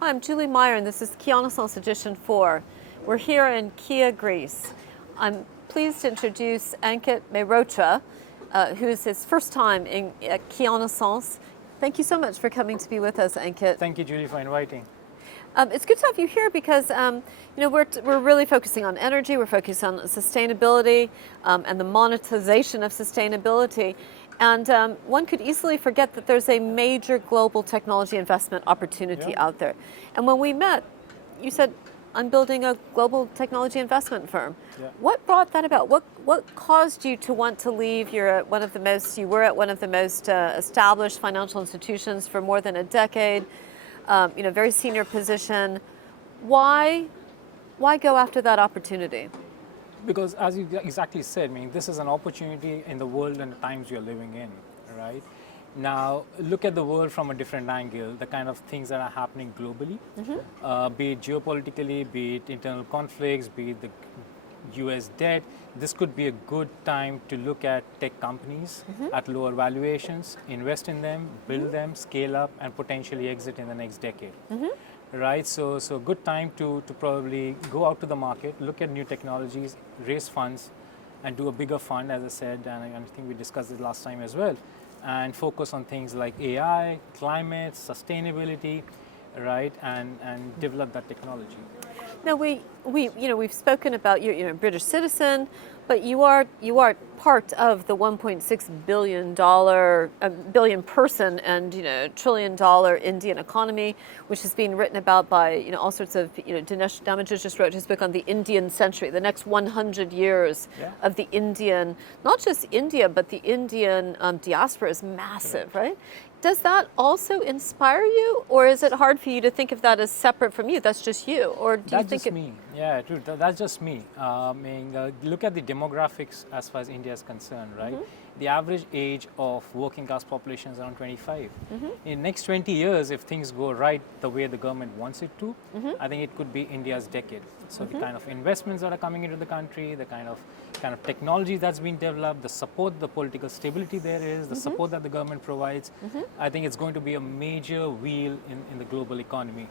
Hi, I'm Julie Meyer, and this is Keanaissance Edition 4. We're here in Keia, Greece. I'm pleased to introduce Ankit Mehrotra, who's his first time at Keanaissance. Thank you so much for coming to be with us, Ankit. Thank you, Julie, for inviting. It's good to have you here because we're really focusing on energy, we're focusing on sustainability and the monetization of sustainability. And one could easily forget that there's a major global technology investment opportunity out there. And when we met, you said, I'm building a global technology investment firm. Yeah. What brought that about? What caused you to want to leave? You were at one of the most established financial institutions for more than a decade. Very senior position. Why go after that opportunity? Because as you exactly said, this is an opportunity in the world and the times you're living in, right? Now, look at the world from a different angle, the kind of things that are happening globally, be it geopolitically, be it internal conflicts, be it the US debt. This could be a good time to look at tech companies at lower valuations, invest in them, build them, scale up, and potentially exit in the next decade. Right, so good time to probably go out to the market, look at new technologies, raise funds, and do a bigger fund, as I said, and I think we discussed it last time as well, and focus on things like AI, climate, sustainability, right, and develop that technology. Now we've spoken about you're a British citizen, but you are part of the $1.6 billion person and $1 trillion Indian economy, which has been written about by all sorts of Dinesh Damages just wrote his book on the Indian century, the next 100 years of the Indian, not just India, but the Indian diaspora is massive, right? Does that also inspire you, or is it hard for you to think of that as separate from you? That's just you, or do you think That's just me? Yeah, true. That's just me. Look at the demographics as far as India is concerned, right? The average age of working class population is around 25. In next 20 years, if things go right the way the government wants it to, I think it could be India's decade. So the kind of investments that are coming into the country, the kind of technology that's been developed, the support, the political stability there is, the support that the government provides, I think it's going to be a major wheel in the global economy.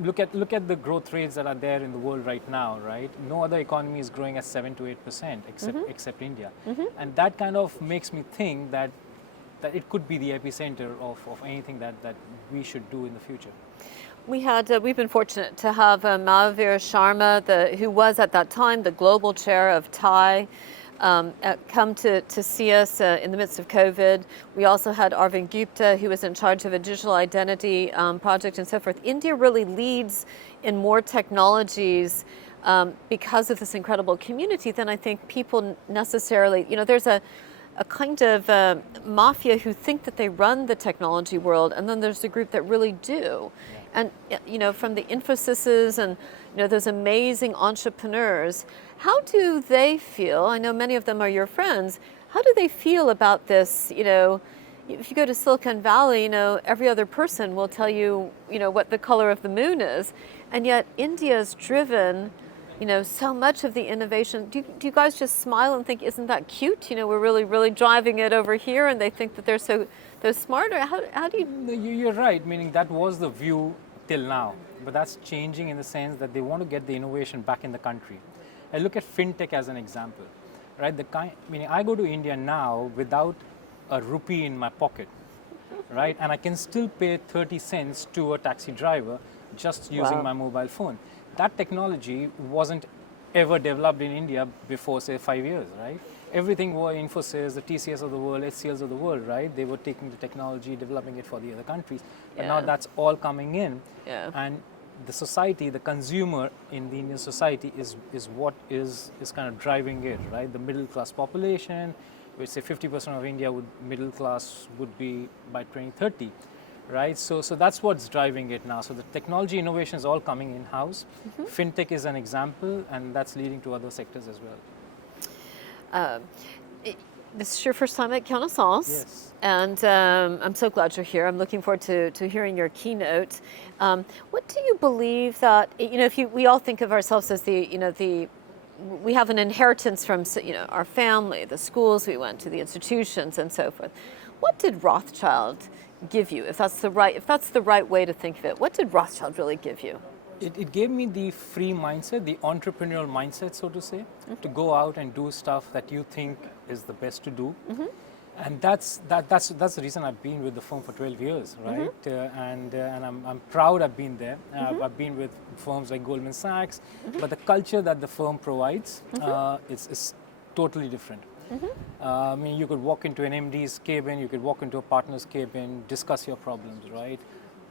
Look at the growth rates that are there in the world right now, right? No other economy is growing at 7 to 8% except India. And that kind of makes me think that it could be the epicenter of anything that we should do in the future. We've been fortunate to have Meyer Sharma, who was at that time the global chair of TIE, come to see us in the midst of COVID. We also had Arvind Gupta, who was in charge of a digital identity project and so forth. India really leads in more technologies because of this incredible community than I think people necessarily, there's a kind of mafia who think that they run the technology world, and then there's a group that really do. And from the Infosys and those amazing entrepreneurs, how do they feel? I know many of them are your friends. How do they feel about this? If you go to Silicon Valley, every other person will tell you, what the color of the moon is, and yet India's driven so much of the innovation. Do you guys just smile and think, isn't that cute? We're really driving it over here, and they think that they're so smart? Or how do you? No, you're right, meaning that was the view till now, but that's changing in the sense that they want to get the innovation back in the country. I look at fintech as an example, right? Meaning I go to India now without a rupee in my pocket, right? And I can still pay 30 cents to a taxi driver just using my mobile phone. That technology wasn't ever developed in India before, say, 5 years, right? Everything were Infosys, the TCS of the world, HCLs of the world, right? They were taking the technology, developing it for the other countries. But now that's all coming in. And the society, the consumer in the Indian society is what is kind of driving it, right? The middle class population, which say 50% of India middle class would be by 2030. Right, so that's what's driving it now. So the technology innovation is all coming in-house. Fintech is an example, and that's leading to other sectors as well. This is your first time at Keanaissance, Yes. And I'm so glad you're here. I'm looking forward to hearing your keynote. What do you believe that we all think of ourselves as we have an inheritance from our family, the schools we went to, the institutions, and so forth. What did Rothschild give you? If that's the right way to think of it, what did Rothschild really give you? It gave me the free mindset, the entrepreneurial mindset, so to say, to go out and do stuff that you think is the best to do. And that's the reason I've been with the firm for 12 years, right? And I'm proud I've been there. I've been with firms like Goldman Sachs, but the culture that the firm provides is totally different. I mean, you could walk into an MD's cabin, you could walk into a partner's cabin, discuss your problems, right?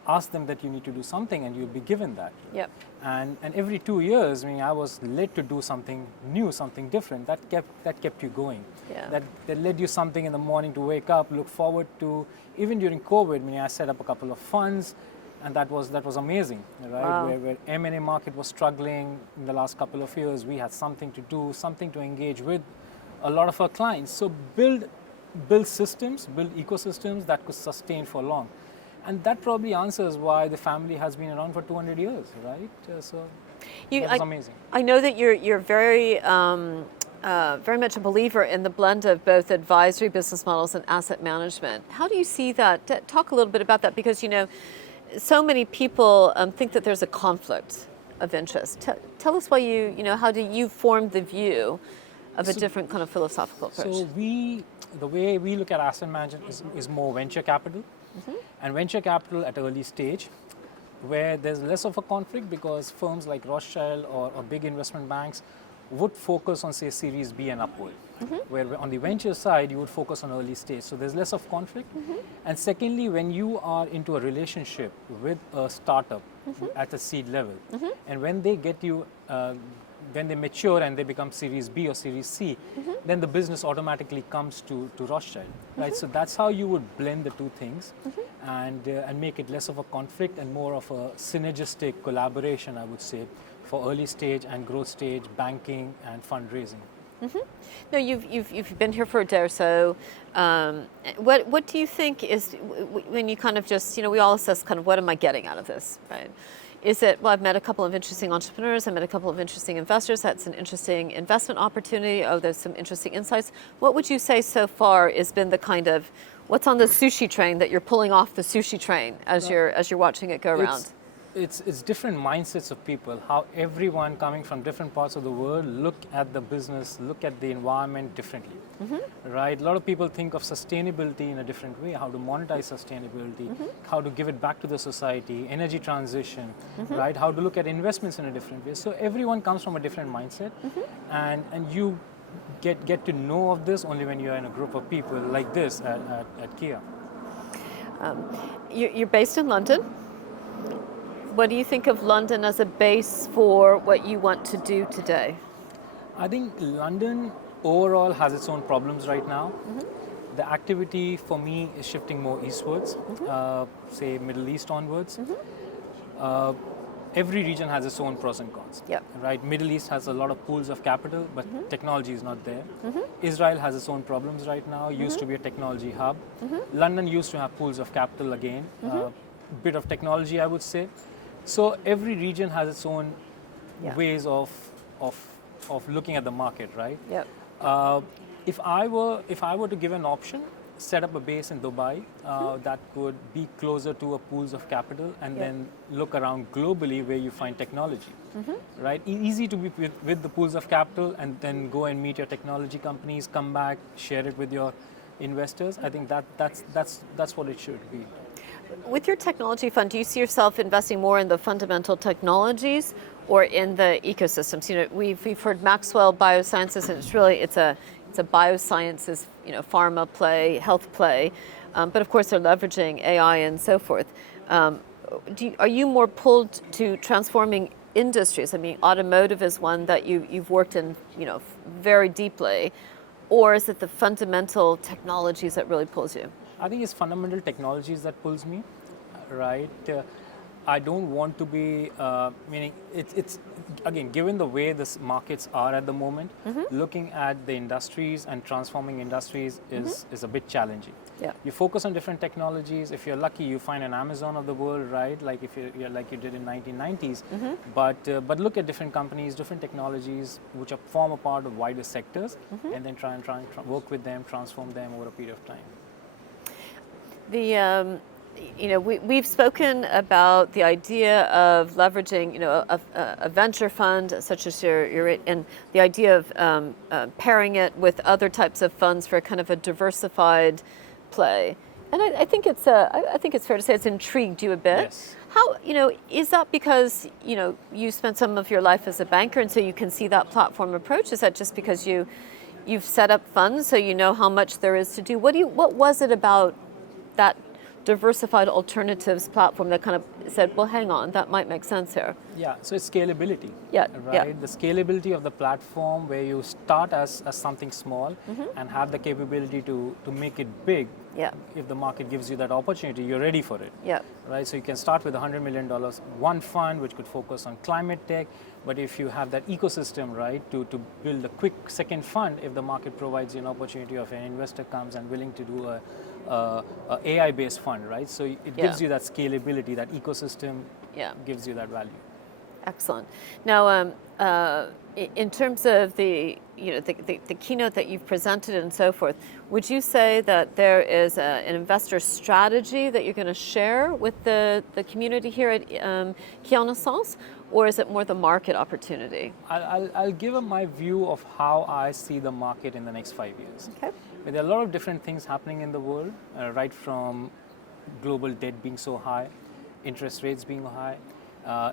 Ask them that you need to do something, and you'll be given that. Yep. And every 2 years, I mean, I was led to do something new, something different. That kept you going. Yeah. That led you something in the morning to wake up, look forward to. Even during COVID, I mean, I set up a couple of funds, and that was amazing, right? Wow. Where M&A market was struggling in the last couple of years, we had something to do, something to engage with a lot of our clients. So build systems, build ecosystems that could sustain for long. And that probably answers why the family has been around for 200 years, right? So that was amazing. I know that you're very very much a believer in the blend of both advisory business models and asset management. How do you see that? Talk a little bit about that, because so many people think that there's a conflict of interest. Tell us why how do you form the view of a different kind of philosophical approach? So the way we look at asset management is more venture capital. And venture capital at early stage, where there's less of a conflict because firms like Rothschild or big investment banks would focus on, say, Series B and upward. Where on the venture side, you would focus on early stage. So there's less of conflict. And secondly, when you are into a relationship with a startup at a seed level, and when they get you, when they mature and they become Series B or Series C, then the business automatically comes to Rothschild, right? So that's how you would blend the two things and make it less of a conflict and more of a synergistic collaboration, I would say, for early stage and growth stage banking and fundraising. No, you've been here for a day or so. What do you think is, when you kind of just, we all assess kind of what am I getting out of this, right? Is it, well, I've met a couple of interesting entrepreneurs, I met a couple of interesting investors, that's an interesting investment opportunity, there's some interesting insights. What would you say so far has been the kind of, what's on the sushi train that you're pulling off the sushi train as you're watching it go around? It's different mindsets of people, how everyone coming from different parts of the world look at the business, look at the environment differently, right? A lot of people think of sustainability in a different way, how to monetize sustainability, how to give it back to the society, energy transition, right? How to look at investments in a different way. So everyone comes from a different mindset, and you get to know of this only when you're in a group of people like this at Kia. You're based in London. What do you think of London as a base for what you want to do today? I think London overall has its own problems right now. The activity for me is shifting more eastwards, say Middle East onwards. Every region has its own pros and cons. Yep. Right? Middle East has a lot of pools of capital, but technology is not there. Israel has its own problems right now, used to be a technology hub. London used to have pools of capital again, bit of technology, I would say. So every region has its own ways of looking at the market, right? Yep. If I were to give an option, set up a base in Dubai that could be closer to a pools of capital, and then look around globally where you find technology, right? Easy to be with the pools of capital, and then go and meet your technology companies, come back, share it with your investors. I think that's what it should be. With your technology fund, do you see yourself investing more in the fundamental technologies or in the ecosystems? We've heard Maxwell Biosciences, and it's a biosciences, pharma play, health play, but of course they're leveraging AI and so forth. Are you more pulled to transforming industries? I mean, automotive is one that you've worked in, very deeply, or is it the fundamental technologies that really pulls you? I think it's fundamental technologies that pulls me, right? I don't want to be, meaning it's again, given the way the markets are at the moment, looking at the industries and transforming industries is a bit challenging. Yeah. You focus on different technologies. If you're lucky, you find an Amazon of the world, right? Like if you're like you did in 1990s. But look at different companies, different technologies, which form a part of wider sectors, and then try and work with them, transform them over a period of time. we've spoken about the idea of leveraging, a venture fund such as your and the idea of pairing it with other types of funds for kind of a diversified play. And I think I think it's fair to say it's intrigued you a bit. Yes. How, is that because, you spent some of your life as a banker and so you can see that platform approach? Is that just because you've set up funds so you know how much there is to do? What was it about that diversified alternatives platform that kind of said, well, hang on, that might make sense here? Yeah, so it's scalability. Yeah, right? yeah. The scalability of the platform where you start as something small and have the capability to make it big. Yeah. If the market gives you that opportunity, you're ready for it. Yeah. Right, so you can start with $100 million, one fund which could focus on climate tech, but if you have that ecosystem, right, to build a quick second fund, if the market provides you an opportunity of an investor comes and willing to do a AI-based fund, right, so it gives you that scalability, that ecosystem gives you that value. Excellent. Now, in terms of the keynote that you've presented and so forth, would you say that there is an investor strategy that you're going to share with the community here at Keanaissance, or is it more the market opportunity? I'll give my view of how I see the market in the next 5 years. Okay. But there are a lot of different things happening in the world, right from global debt being so high, interest rates being high,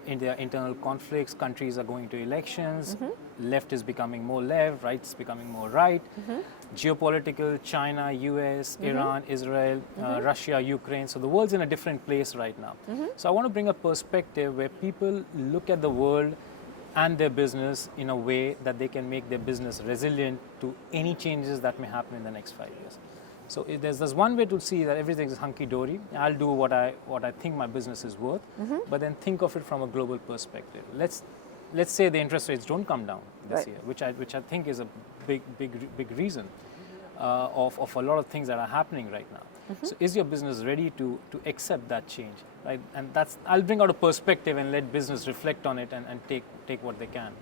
in their internal conflicts, countries are going to elections, left is becoming more left, right is becoming more right, geopolitical, China, US, Iran, Israel, Russia, Ukraine, so the world's in a different place right now. So I want to bring a perspective where people look at the world and their business in a way that they can make their business resilient to any changes that may happen in the next 5 years. So there's one way to see that everything is hunky-dory. I'll do what I think my business is worth, but then think of it from a global perspective. Let's say the interest rates don't come down this year, which I think is a big reason of a lot of things that are happening right now. So is your business ready to accept that change? Right? And I'll bring out a perspective and let business reflect on it and take what they can.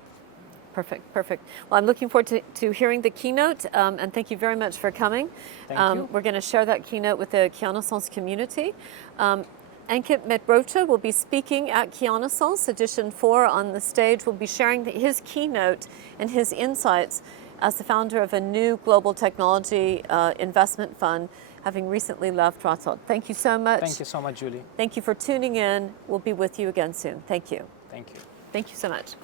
Perfect, perfect. Well, I'm looking forward to hearing the keynote, and thank you very much for coming. Thank you. We're going to share that keynote with the Keanaissance community. Ankit Mehrotra will be speaking at Keanaissance Edition 4 on the stage. Will be sharing his keynote and his insights as the founder of a new global technology investment fund, having recently left Mehrotra. Thank you so much. Thank you so much, Julie. Thank you for tuning in. We'll be with you again soon. Thank you. Thank you. Thank you so much.